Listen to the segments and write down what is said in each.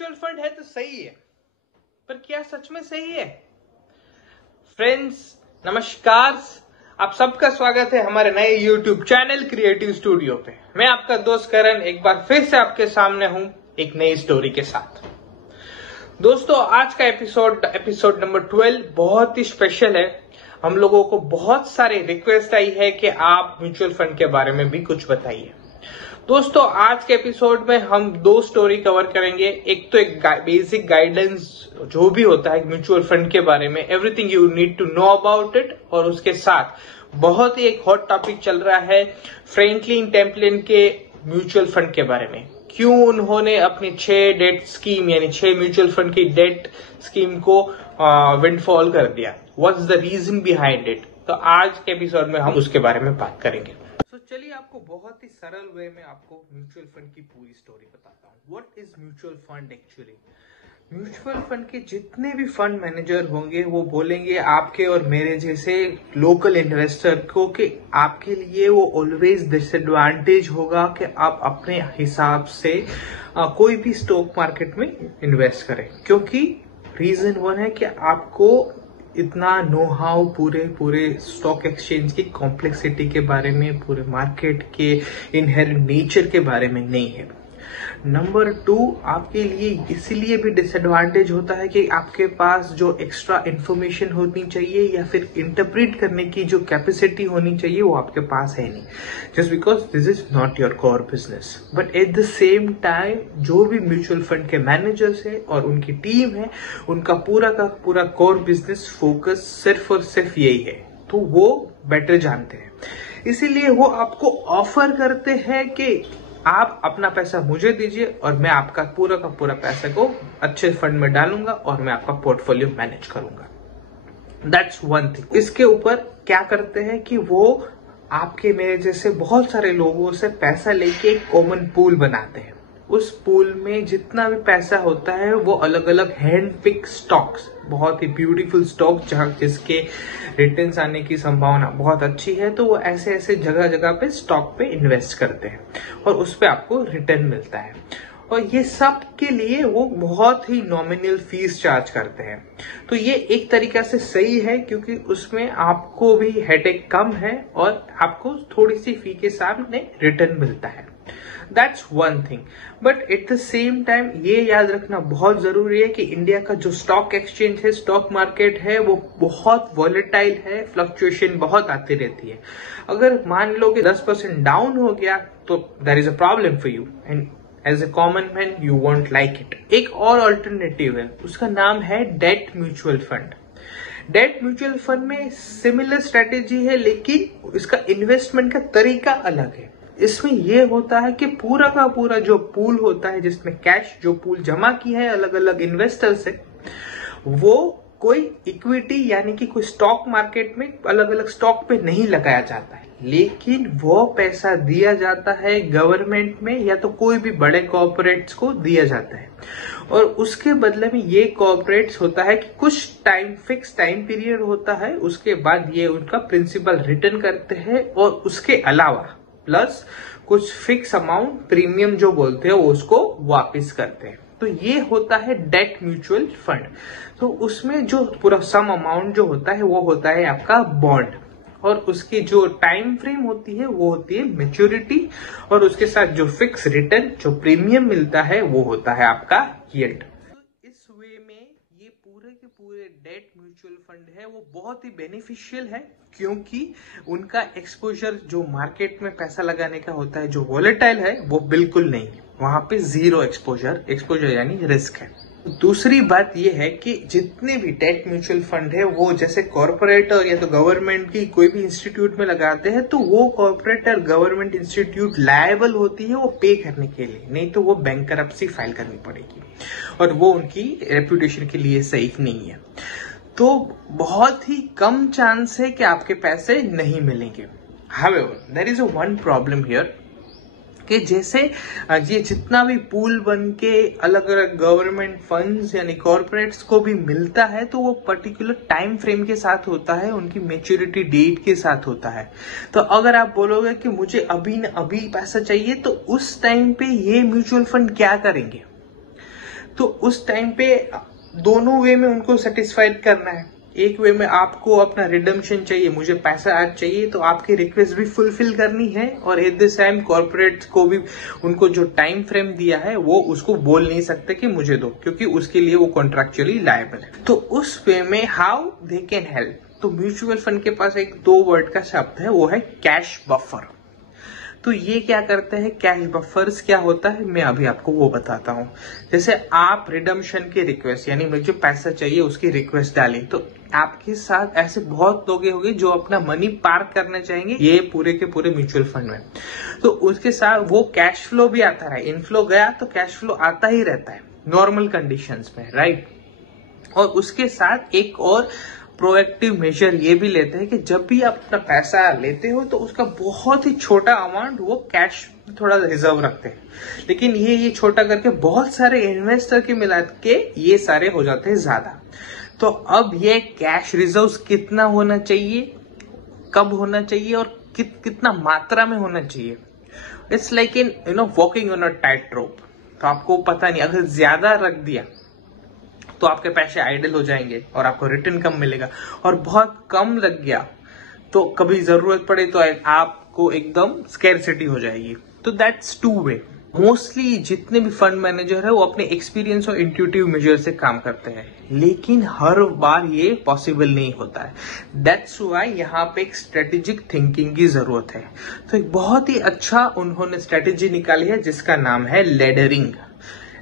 Mutual fund है तो सही है, पर क्या सच में सही है? फ्रेंड्स नमस्कार, आप सबका स्वागत है हमारे नए यूट्यूब चैनल क्रिएटिव स्टूडियो पे। मैं आपका दोस्त करण एक बार फिर से आपके सामने हूं एक नई स्टोरी के साथ। दोस्तों आज का एपिसोड नंबर 12 बहुत ही स्पेशल है। हम लोगों को बहुत सारे रिक्वेस्ट आई है कि आप म्यूचुअल फंड के बारे में भी कुछ बताइए। दोस्तों आज के एपिसोड में हम दो स्टोरी कवर करेंगे। एक तो एक बेसिक गाइडेंस जो भी होता है म्यूचुअल फंड के बारे में, everything you need to know about it, और उसके साथ बहुत ही एक हॉट टॉपिक चल रहा है फ्रैंकलिन टेम्पलिन के म्यूचुअल फंड के बारे में। क्यों उन्होंने अपनी 6 डेट स्कीम यानी 6 म्यूचुअल फंड की डेट स्कीम को विंडफॉल कर दिया, what's the reason behind it. तो आज के एपिसोड में हम उसके बारे में बात करेंगे। तो चलिए आपको बहुत ही सरल वे में आपको म्यूचुअल फंड की पूरी स्टोरी बताता हूँ। What is mutual fund actually? Mutual fund के जितने भी फंड मैनेजर होंगे वो बोलेंगे आपके और मेरे जैसे लोकल इन्वेस्टर को कि आपके लिए वो ऑलवेज डिसएडवांटेज होगा कि आप अपने हिसाब से कोई भी स्टॉक मार्केट में इन्वेस्ट करें, क्योंकि रीजन वन है कि आपको इतना नो हाउ पूरे स्टॉक एक्सचेंज की कॉम्प्लेक्सिटी के बारे में, पूरे मार्केट के इनहेरेंट नेचर के बारे में नहीं है। नंबर 2, आपके लिए इसलिए भी डिसएडवांटेज होता है कि आपके पास जो एक्स्ट्रा इंफॉर्मेशन होनी चाहिए या फिर इंटरप्रेट करने की जो कैपेसिटी होनी चाहिए वो आपके पास है नहीं, just because this is not your core business. But at the same time जो भी म्यूचुअल फंड के मैनेजर्स है और उनकी टीम है, उनका पूरा का पूरा कोर बिजनेस फोकस सिर्फ और सिर्फ यही है, तो वो बेटर जानते हैं। इसीलिए वो आपको ऑफर करते हैं कि आप अपना पैसा मुझे दीजिए और मैं आपका पूरा का पूरा पैसा को अच्छे फंड में डालूंगा और मैं आपका पोर्टफोलियो मैनेज करूंगा। That's one thing. इसके ऊपर क्या करते हैं कि वो आपके मेरे जैसे बहुत सारे लोगों से पैसा लेके एक कॉमन पूल बनाते हैं। उस पूल में जितना भी पैसा होता है वो अलग अलग हैंड पिक स्टॉक्स, बहुत ही ब्यूटीफुल स्टॉक जिसके रिटर्न्स आने की संभावना बहुत अच्छी है, तो वो ऐसे ऐसे जगह जगह पे स्टॉक पे इन्वेस्ट करते हैं और उस पे आपको रिटर्न मिलता है। और ये सब के लिए वो बहुत ही नॉमिनल फीस चार्ज करते हैं। तो ये एक तरीका से सही है क्योंकि उसमें आपको भी हेडेक कम है और आपको थोड़ी सी फी के सामने रिटर्न मिलता है। That's one thing. But at the same time ये याद रखना बहुत जरूरी है कि इंडिया का जो स्टॉक एक्सचेंज है, स्टॉक मार्केट है, वो बहुत वॉलेटाइल है, फ्लक्चुएशन बहुत आती रहती है। अगर मान लो कि 10% डाउन हो गया तो there is a problem for you and as a common man you won't like it। एक और अल्टरनेटिव है, उसका नाम है date mutual fund. Date mutual fund में सिमिलर स्ट्रेटेजी है लेकिन इसका इन्वेस्टमेंट का तरीका अलग है। इसमें यह होता है कि पूरा का पूरा जो पूल होता है जिसमें कैश जो पूल जमा की है अलग अलग इन्वेस्टर से, वो कोई इक्विटी यानी कि कोई स्टॉक मार्केट में अलग अलग स्टॉक पे नहीं लगाया जाता है, लेकिन वो पैसा दिया जाता है गवर्नमेंट में या तो कोई भी बड़े कॉर्पोरेट्स को दिया जाता है। और उसके बदले में ये कॉर्पोरेट्स होता है कि कुछ टाइम फिक्स टाइम पीरियड होता है, उसके बाद ये उनका प्रिंसिपल रिटर्न करते हैं और उसके अलावा प्लस कुछ फिक्स अमाउंट प्रीमियम जो बोलते हैं वो उसको वापस करते हैं। तो ये होता है डेट म्यूचुअल फंड। तो उसमें जो पूरा सम अमाउंट जो होता है वो होता है आपका बॉन्ड, और उसकी जो टाइम फ्रेम होती है वो होती है मैच्योरिटी, और उसके साथ जो फिक्स रिटर्न जो प्रीमियम मिलता है वो होता है आपका यील्ड। तो इस वे में ये पूरे के पूरे डेट म्यूचुअल फंड है वो बहुत ही बेनिफिशियल है, क्योंकि उनका एक्सपोजर जो मार्केट में पैसा लगाने का होता है जो वॉलेटाइल है वो बिल्कुल नहीं है। वहां पे जीरो एक्सपोजर यानी रिस्क है। दूसरी बात यह है कि जितने भी डेट म्यूचुअल फंड है वो जैसे कॉर्पोरेट और या तो गवर्नमेंट की कोई भी इंस्टीट्यूट में लगाते हैं, तो वो कॉर्पोरेट और गवर्नमेंट इंस्टीट्यूट लायबल होती है वो पे करने के लिए, नहीं तो वो बैंकरप्सी फाइल करनी पड़ेगी और वो उनकी रेपुटेशन के लिए सही नहीं है। तो बहुत ही कम चांस है कि आपके पैसे नहीं मिलेंगे। However there is one problem here कि जैसे ये जितना भी पूल बन के अलग अलग गवर्नमेंट फंड्स यानी कॉर्पोरेट्स को भी मिलता है, तो वो पर्टिकुलर टाइम फ्रेम के साथ होता है, उनकी मैच्योरिटी डेट के साथ होता है। तो अगर आप बोलोगे कि मुझे अभी न अभी पैसा चाहिए, तो उस टाइम पे ये म्यूचुअल फंड क्या करेंगे? तो उस टाइम पे दोनों वे में उनको सेटिस्फाइड करना है। एक वे में आपको अपना रिडम्पशन चाहिए, मुझे पैसा आज चाहिए, तो आपकी रिक्वेस्ट भी फुलफिल करनी है, और एट दिस टाइम कॉर्पोरेट को भी उनको जो टाइम फ्रेम दिया है वो उसको बोल नहीं सकते कि मुझे दो, क्योंकि उसके लिए वो कॉन्ट्रैक्चुअली लायबल है। तो उस वे में हाउ दे कैन हेल्प, तो म्यूचुअल फंड के पास एक 2 वर्ड का शब्द है, वो है कैश बफर। तो ये क्या करते हैं, कैश बफर्स क्या होता है, मैं अभी आपको वो बताता हूँ। जैसे आप रिडम्पशन की रिक्वेस्ट, यानी मुझे पैसा चाहिए, उसकी रिक्वेस्ट डाली, तो आपके साथ ऐसे बहुत लोग होंगे जो अपना मनी पार्क करना चाहेंगे ये पूरे के पूरे म्यूचुअल फंड में। तो उसके साथ वो कैश फ्लो भी आता है, इनफ्लो गया तो कैश फ्लो आता ही रहता है नॉर्मल कंडीशंस में, राइट। और उसके साथ एक और प्रोएक्टिव मेजर ये भी लेते हैं कि जब भी आप अपना पैसा लेते हो तो उसका बहुत ही छोटा अमाउंट वो कैश थोड़ा रिजर्व रखते हैं, लेकिन ये छोटा करके बहुत सारे इन्वेस्टर के मिला के ये सारे हो जाते हैं ज्यादा। तो अब ये कैश रिजर्व कितना होना चाहिए, कब होना चाहिए, और कितना मात्रा में होना चाहिए, it's like in walking on a tight रोप। तो आपको पता नहीं, अगर ज्यादा रख दिया तो आपके पैसे आइडल हो जाएंगे और आपको रिटर्न कम मिलेगा, और बहुत कम लग गया तो कभी जरूरत पड़े तो आपको एकदम स्कैरसिटी हो जाएगी। तो दैट्स 2 वे। मोस्टली जितने भी फंड मैनेजर है वो अपने एक्सपीरियंस और इंट्यूटिव मेजर से काम करते हैं, लेकिन हर बार ये पॉसिबल नहीं होता है। दैट्स व्हाई यहाँ पे एक स्ट्रेटेजिक थिंकिंग की जरूरत है। तो एक बहुत ही अच्छा उन्होंने स्ट्रेटेजी निकाली है जिसका नाम है लेडरिंग।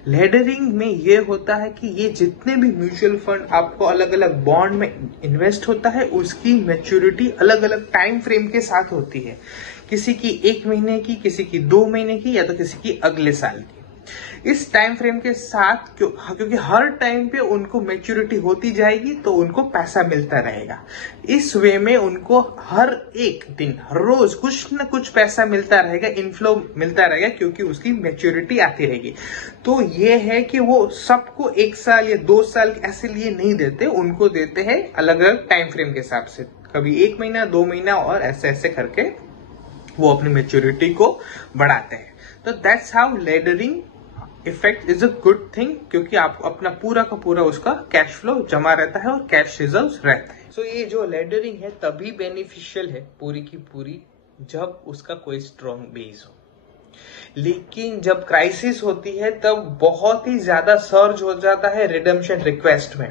लेडरिंग में ये होता है कि ये जितने भी म्यूचुअल फंड आपको अलग अलग बॉन्ड में इन्वेस्ट होता है उसकी मैच्योरिटी अलग अलग टाइम फ्रेम के साथ होती है, किसी की 1 महीने की, किसी की 2 महीने की, या तो किसी की अगले साल की। इस टाइम फ्रेम के साथ क्योंकि हर टाइम पे उनको मैच्योरिटी होती जाएगी तो उनको पैसा मिलता रहेगा। इस वे में उनको हर एक दिन, हर रोज कुछ न कुछ पैसा मिलता रहेगा, इनफ्लो मिलता रहेगा, क्योंकि उसकी मैच्योरिटी आती रहेगी। तो ये है कि वो सबको 1 साल या 2 साल ऐसे लिए नहीं देते, उनको देते हैं अलग अलग टाइम फ्रेम के हिसाब से, कभी 1 महीना, 2 महीना, और ऐसे ऐसे करके वो अपनी मैच्योरिटी को बढ़ाते हैं। तो that's how laddering effect is a good thing, क्योंकि आप अपना पूरा का पूरा उसका कैश फ्लो जमा रहता है और कैश रिजर्व्स रहता है। सो ये जो लेडरिंग है तभी बेनिफिशियल है पूरी की पूरी जब उसका कोई स्ट्रॉन्ग बेस हो, लेकिन जब क्राइसिस होती है तब बहुत ही ज्यादा सर्ज हो जाता है रिडम्पशन रिक्वेस्ट में।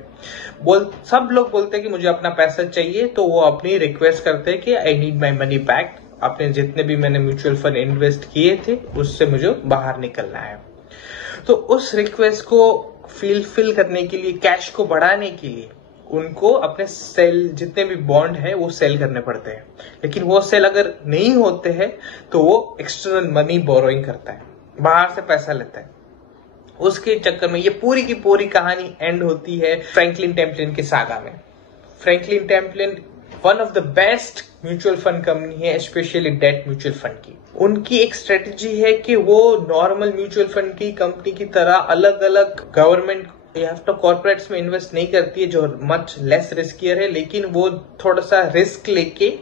सब लोग बोलते हैं कि मुझे अपना पैसा चाहिए, तो वो अपनी रिक्वेस्ट करते हैं कि I need my money back, अपने जितने भी मैंने म्यूचुअल फंड इन्वेस्ट किए थे उससे मुझे बाहर निकलना है। तो उस रिक्वेस्ट को फिल करने के लिए, कैश को बढ़ाने के लिए उनको अपने सेल, जितने भी बॉन्ड है वो सेल करने पड़ते हैं, लेकिन वो सेल अगर नहीं होते हैं तो वो एक्सटर्नल मनी बोरोइंग करता है, बाहर से पैसा लेता है। उसके चक्कर में ये पूरी की पूरी कहानी एंड होती है फ्रैंकलिन टेम्पलिन के सागा में। Franklin Templeton one of the best mutual fund company है, स्पेशली डेट म्यूचुअल फंड की। उनकी एक स्ट्रेटेजी है कि वो नॉर्मल म्यूचुअल फंड की कंपनी की तरह अलग अलग गवर्नमेंट या तो कॉर्पोरेट्स में इन्वेस्ट नहीं करती है, जो मच लेस रिस्कियर है, लेकिन वो थोड़ा सा रिस्क लेके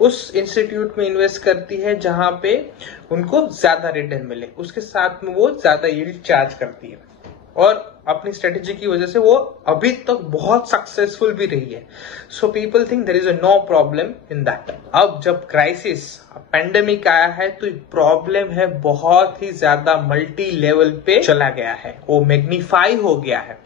उस इंस्टीट्यूट में इन्वेस्ट करती है जहां पे उनको ज्यादा रिटर्न मिले, उसके साथ में वो ज्यादा यील्ड चार्ज करती है, और अपनी स्ट्रेटेजी की वजह से वो अभी तक बहुत सक्सेसफुल भी रही है। So people think there is no problem in that. अब जब क्राइसिस पेंडेमिक आया है तो प्रॉब्लम है बहुत ही ज्यादा मल्टी लेवल पे चला गया है, वो मैग्नीफाई हो गया है।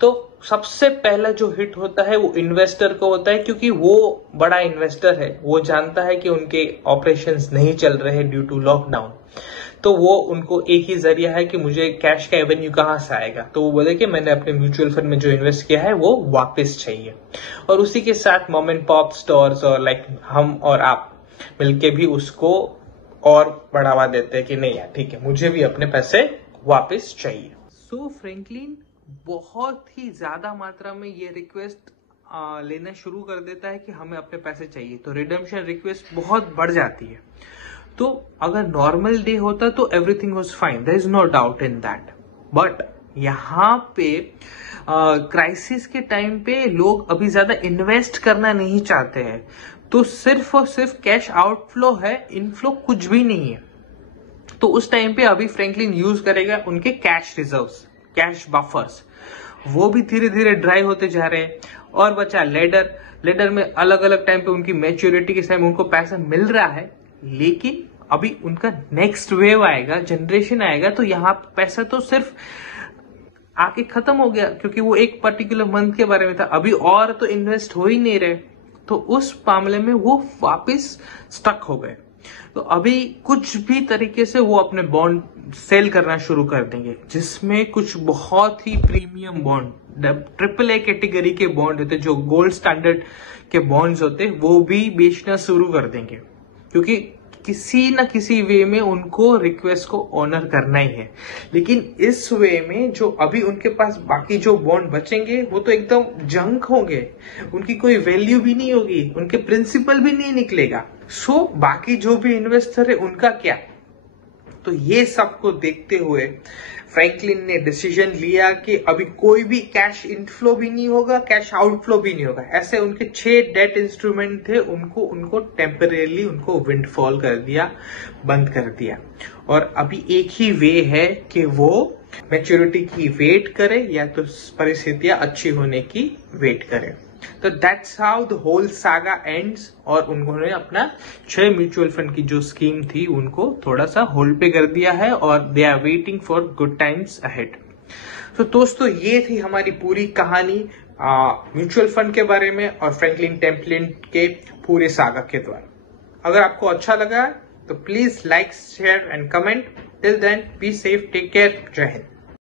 तो सबसे पहला जो हिट होता है वो इन्वेस्टर को होता है, क्योंकि वो बड़ा इन्वेस्टर है, वो जानता है कि उनके ऑपरेशंस नहीं चल रहे हैं ड्यू टू लॉकडाउन, तो वो उनको एक ही जरिया है कि मुझे कैश का एवेन्यू कहां से आएगा, तो वो बोले कि मैंने अपने म्यूचुअल फंड में जो इन्वेस्ट किया है वो वापस चाहिए। और उसी के साथ मॉम एंड पॉप स्टोर्स और लाइक हम और आप मिलके भी उसको और बढ़ावा देते हैं कि नहीं यार ठीक है, मुझे भी अपने पैसे वापस चाहिए। सो फ्रैंकलिन बहुत ही ज्यादा मात्रा में ये रिक्वेस्ट लेना शुरू कर देता है कि हमें अपने पैसे चाहिए, तो रिडम्पशन रिक्वेस्ट बहुत बढ़ जाती है। तो अगर नॉर्मल डे होता तो everything was fine, there is no doubt in that, but यहाँ पे क्राइसिस के टाइम पे लोग अभी ज्यादा इन्वेस्ट करना नहीं चाहते हैं, तो सिर्फ और सिर्फ कैश आउटफ्लो है, इनफ्लो कुछ भी नहीं है। तो उस टाइम पे अभी फ्रैंकलिन यूज करेगा उनके कैश रिजर्व्स। कैश बफर्स, वो भी धीरे धीरे ड्राई होते जा रहे हैं। और बचा लेडर में अलग अलग टाइम पे उनकी मैच्योरिटी के टाइम उनको पैसा मिल रहा है, लेकिन अभी उनका नेक्स्ट वेव आएगा, जनरेशन आएगा, तो यहाँ पैसा तो सिर्फ आके खत्म हो गया, क्योंकि वो एक पर्टिकुलर मंथ के बारे में था, अभी और तो इन्वेस्ट हो ही नहीं रहे, तो उस मामले में वो वापस स्टक हो गए। तो अभी कुछ भी तरीके से वो अपने बॉन्ड सेल करना शुरू कर देंगे, जिसमें कुछ बहुत ही प्रीमियम बॉन्ड, AAA कैटेगरी के बॉन्ड होते, जो गोल्ड स्टैंडर्ड के बॉन्ड्स होते, वो भी बेचना शुरू कर देंगे, क्योंकि किसी ना किसी वे में उनको रिक्वेस्ट को ऑनर करना ही है। लेकिन इस वे में जो अभी उनके पास बाकी जो बॉन्ड बचेंगे वो तो एकदम जंक होंगे, उनकी कोई वैल्यू भी नहीं होगी, उनके प्रिंसिपल भी नहीं निकलेगा। सो बाकी जो भी इन्वेस्टर है उनका क्या? तो ये सबको देखते हुए फ्रैंकलिन ने डिसीजन लिया कि अभी कोई भी कैश इनफ्लो भी नहीं होगा, कैश आउटफ्लो भी नहीं होगा। ऐसे उनके 6 डेट इंस्ट्रूमेंट थे, उनको टेम्परेली उनको विंडफॉल कर दिया, बंद कर दिया। और अभी एक ही वे है कि वो मैच्योरिटी की वेट करे या तो परिस्थितियां अच्छी होने की वेट करे। तो that's how the whole saga ends. और उन्होंने अपना 6 म्यूचुअल फंड की जो स्कीम थी उनको थोड़ा सा होल्ड पे कर दिया है, और they are waiting for good times ahead. तो दोस्तों ये थी हमारी पूरी कहानी म्यूचुअल फंड के बारे में और फ्रैंकलिन टेम्पलेट के पूरे सागा के द्वारा। अगर आपको अच्छा लगा तो please like, share and comment. Till then be safe, take care, Jai Hind.